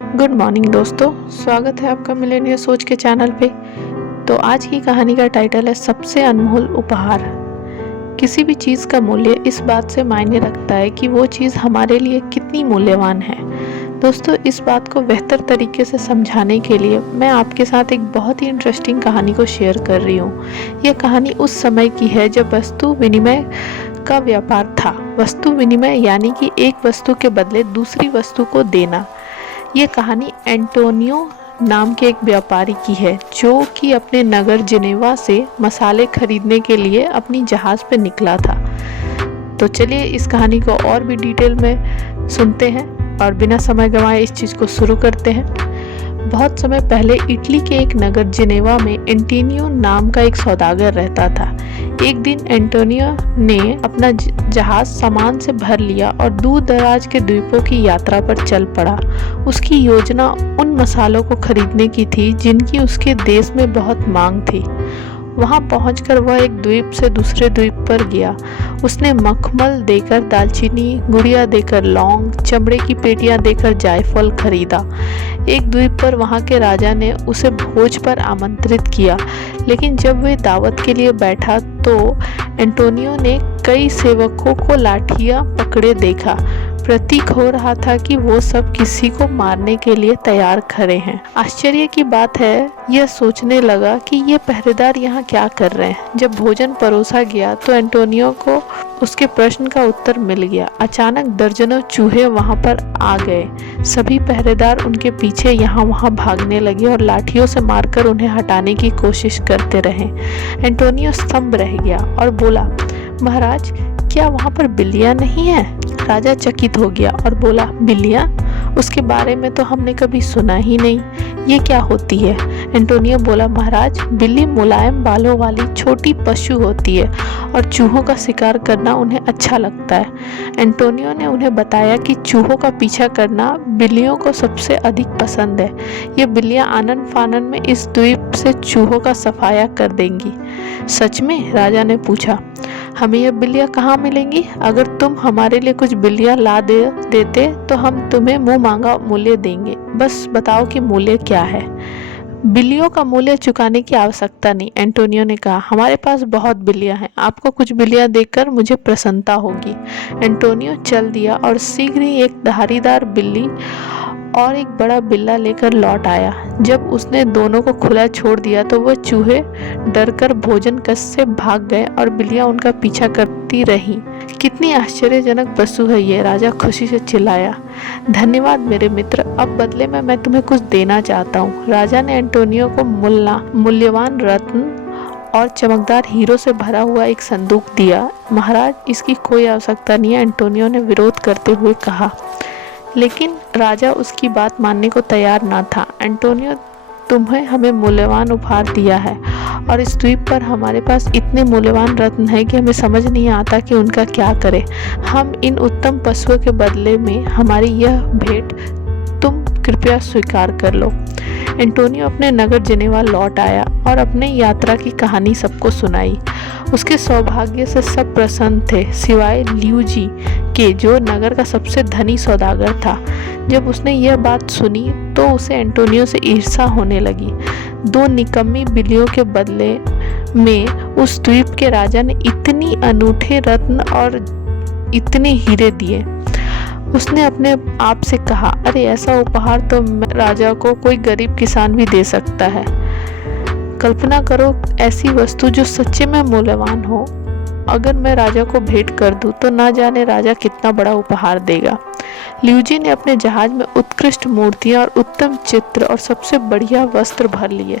Good morning दोस्तों, स्वागत है आपका मिलेनियर सोच के चैनल पे। तो आज की कहानी का टाइटल है सबसे अनमोल उपहार। किसी भी चीज़ का मूल्य इस बात से मायने रखता है कि वो चीज़ हमारे लिए कितनी मूल्यवान है। दोस्तों, इस बात को बेहतर तरीके से समझाने के लिए मैं आपके साथ एक बहुत ही इंटरेस्टिंग कहानी को शेयर कर रही हूँ। यह कहानी उस समय की है जब वस्तु विनिमय का व्यापार था। वस्तु विनिमय यानी कि एक वस्तु के बदले दूसरी वस्तु को देना। ये कहानी एंटोनियो नाम के एक व्यापारी की है जो कि अपने नगर जिनेवा से मसाले खरीदने के लिए अपनी जहाज़ पे निकला था। तो चलिए इस कहानी को और भी डिटेल में सुनते हैं और बिना समय गंवाए इस चीज़ को शुरू करते हैं। बहुत समय पहले इटली के एक नगर जिनेवा में एंटोनियो नाम का एक सौदागर रहता था। एक दिन एंटोनियो ने अपना जहाज सामान से भर लिया और दूर दराज के द्वीपों की यात्रा पर चल पड़ा। उसकी योजना उन मसालों को खरीदने की थी जिनकी उसके देश में बहुत मांग थी। वहां पहुंचकर वह एक द्वीप से दूसरे द्वीप पर गया। उसने मखमल देकर दालचीनी, गुड़िया देकर लौंग, चमड़े की पेटियां देकर जायफल खरीदा। एक द्वीप पर वहां के राजा ने उसे भोज पर आमंत्रित किया, लेकिन जब वह दावत के लिए बैठा तो एंटोनियो ने कई सेवकों को लाठियां पकड़े देखा। प्रतीक हो रहा था कि वो सब किसी को मारने के लिए तैयार खड़े हैं। आश्चर्य की बात है, यह सोचने लगा कि ये पहरेदार यहाँ क्या कर रहे हैं। जब भोजन परोसा गया तो एंटोनियो को उसके प्रश्न का उत्तर मिल गया। अचानक दर्जनों चूहे वहां पर आ गए। सभी पहरेदार उनके पीछे यहाँ वहां भागने लगे और लाठियों से मारकर उन्हें हटाने की कोशिश करते रहे। एंटोनियो स्तंभ रह गया और बोला, महाराज, क्या वहां पर बिल्लियां नहीं है? राजा चकित हो गया और बोला, बिल्लियां? उसके बारे में तो हमने कभी सुना ही नहीं। ये क्या होती है? एंटोनियो बोला, महाराज, बिल्ली मुलायम बालों वाली छोटी पशु होती है और चूहों का शिकार करना उन्हें अच्छा लगता है। एंटोनियो ने उन्हें बताया कि चूहों का पीछा करना बिल्लियों को सबसे अधिक पसंद है। ये बिल्लियां आनन फानन में इस द्वीप से चूहों का सफाया कर देंगी। सच में? राजा ने पूछा। हमें ये बिल्लियां कहाँ मिलेंगी? अगर तुम हमारे लिए कुछ बिल्लियां ला देते तो हम तुम्हें मुंह मांगा मूल्य देंगे। बस बताओ कि मूल्य क्या है। बिल्लियों का मूल्य चुकाने की आवश्यकता नहीं, एंटोनियो ने कहा। हमारे पास बहुत बिल्लियां हैं, आपको कुछ बिल्लियां देकर मुझे प्रसन्नता होगी। एंटोनियो चल दिया और शीघ्र ही एक धारीदार बिल्ली और एक बड़ा बिल्ला लेकर लौट आया। जब उसने दोनों को खुला छोड़ दिया तो वह चूहे डरकर भोजन कस से भाग गए और बिल्लियां उनका पीछा करती रहीं। कितनी आश्चर्यजनक वस्तु है ये, राजा खुशी से चिल्लाया। धन्यवाद मेरे मित्र, अब बदले में मैं तुम्हें कुछ देना चाहता हूँ। राजा ने एंटोनियो को मूल्यवान रत्न और चमकदार हीरो से भरा हुआ एक संदूक दिया। महाराज, इसकी कोई आवश्यकता नहीं है, एंटोनियो ने विरोध करते हुए कहा। लेकिन राजा उसकी बात मानने को तैयार न था। एंटोनियो, तुम्हें हमें मूल्यवान उपहार दिया है और इस द्वीप पर हमारे पास इतने मूल्यवान रत्न हैं कि हमें समझ नहीं आता कि उनका क्या करें। हम इन उत्तम पशुओं के बदले में हमारी यह भेंट तुम कृपया स्वीकार कर लो। एंटोनियो अपने नगर जिनेवा लौट आया और अपने यात्रा की कहानी सबको सुनाई। उसके सौभाग्य से सब प्रसन्न थे सिवाय ल्यूजी के, जो नगर का सबसे धनी सौदागर था। जब उसने यह बात सुनी तो उसे एंटोनियो से ईर्ष्या होने लगी। दो निकम्मी बिल्लियों के बदले में उस द्वीप के राजा ने इतनी अनूठे रत्न और इतने हीरे दिए। उसने अपने आप से कहा, अरे ऐसा उपहार तो राजा को कोई गरीब किसान भी दे सकता है। कल्पना करो, ऐसी वस्तु जो सच्चे में मूल्यवान हो, अगर मैं राजा को भेंट कर दूं तो ना जाने राजा कितना बड़ा उपहार देगा। ल्यूजी ने अपने जहाज में उत्कृष्ट मूर्तियां और उत्तम चित्र और सबसे बढ़िया वस्त्र भर लिए।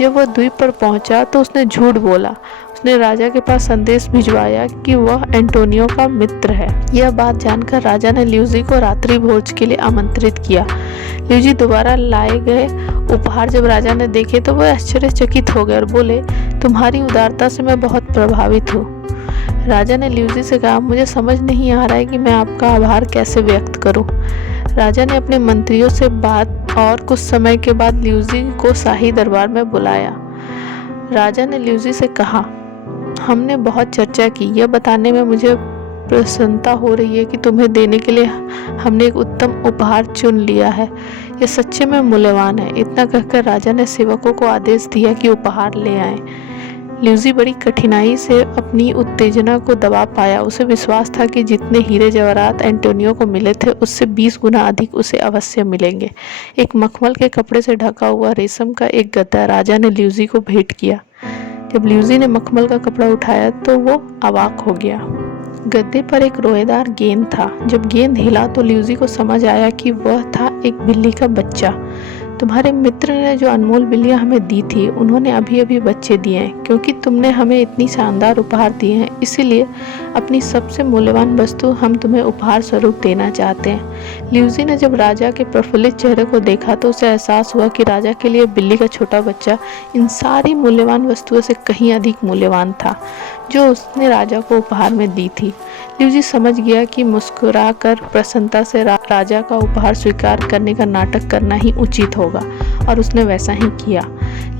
जब वह द्वीप पर पहुंचा तो उसने झूठ बोला। उसने राजा के पास संदेश भिजवाया कि वह एंटोनियो का मित्र है। यह बात जानकर राजा ने ल्यूजी को रात्रि भोज के लिए आमंत्रित किया। ल्यूजी दोबारा लाए गए उपहार जब राजा ने देखे तो वह आश्चर्यचकित हो गए और बोले, तुम्हारी उदारता से मैं बहुत प्रभावित हूँ। राजा ने ल्यूजी से कहा, मुझे समझ नहीं आ रहा है कि मैं आपका आभार कैसे व्यक्त करूं। राजा ने अपने मंत्रियों से बात और कुछ समय के बाद ल्यूजी को शाही दरबार में बुलाया। राजा ने ल्यूजी से कहा, हमने बहुत चर्चा की, यह बताने में मुझे प्रसन्नता हो रही है कि तुम्हें देने के लिए हमने एक उत्तम उपहार चुन लिया है। यह सच्चे में मूल्यवान है। इतना कहकर राजा ने सेवकों को आदेश दिया कि उपहार ले आएं। ल्यूसी बड़ी कठिनाई से अपनी उत्तेजना को दबा पाया। उसे विश्वास था कि जितने हीरे जवाहरात एंटोनियो को मिले थे उससे 20 गुना अधिक उसे अवश्य मिलेंगे। एक मखमल के कपड़े से ढका हुआ रेशम का एक गद्दा राजा ने ल्यूसी को भेंट किया। जब ल्यूसी ने मखमल का कपड़ा उठाया तो वो अवाक हो गया। गद्दे पर एक रोएदार गेंद था। जब गेंद हिला तो ल्यूसी को समझ आया कि वह था एक बिल्ली का बच्चा। तुम्हारे मित्र ने जो अनमोल बिल्लियां हमें दी थी उन्होंने अभी अभी बच्चे दिए हैं। क्योंकि तुमने हमें इतनी शानदार उपहार दिए हैं इसीलिए अपनी सबसे मूल्यवान वस्तु हम तुम्हें उपहार स्वरूप देना चाहते हैं। ल्यूसी ने जब राजा के प्रफुल्लित चेहरे को देखा तो उसे एहसास हुआ कि राजा के लिए बिल्ली का छोटा बच्चा इन सारी मूल्यवान वस्तुओं से कहीं अधिक मूल्यवान था जो उसने राजा को उपहार में दी थी। ल्यूसी समझ गया कि मुस्कुराकर प्रसन्नता से राजा का उपहार स्वीकार करने का नाटक करना ही उचित होगा और उसने वैसा ही किया।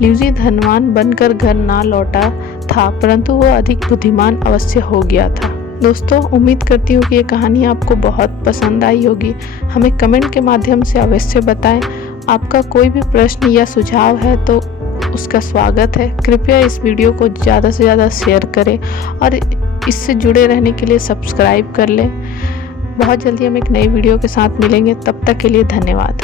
ल्यूसी धनवान बनकर घर ना लौटा था परंतु वो अधिक बुद्धिमान अवश्य हो गया था। दोस्तों, उम्मीद करती हूँ कि ये कहानी आपको बहुत पसंद आई होगी। हमें कमेंट के माध्यम से अवश्य बताएं। आपका कोई भी प्रश्न या सुझाव है तो उसका स्वागत है। कृपया इस वीडियो को ज़्यादा से ज़्यादा शेयर करें और इससे जुड़े रहने के लिए सब्सक्राइब कर लें। बहुत जल्दी हम एक नई वीडियो के साथ मिलेंगे। तब तक के लिए धन्यवाद।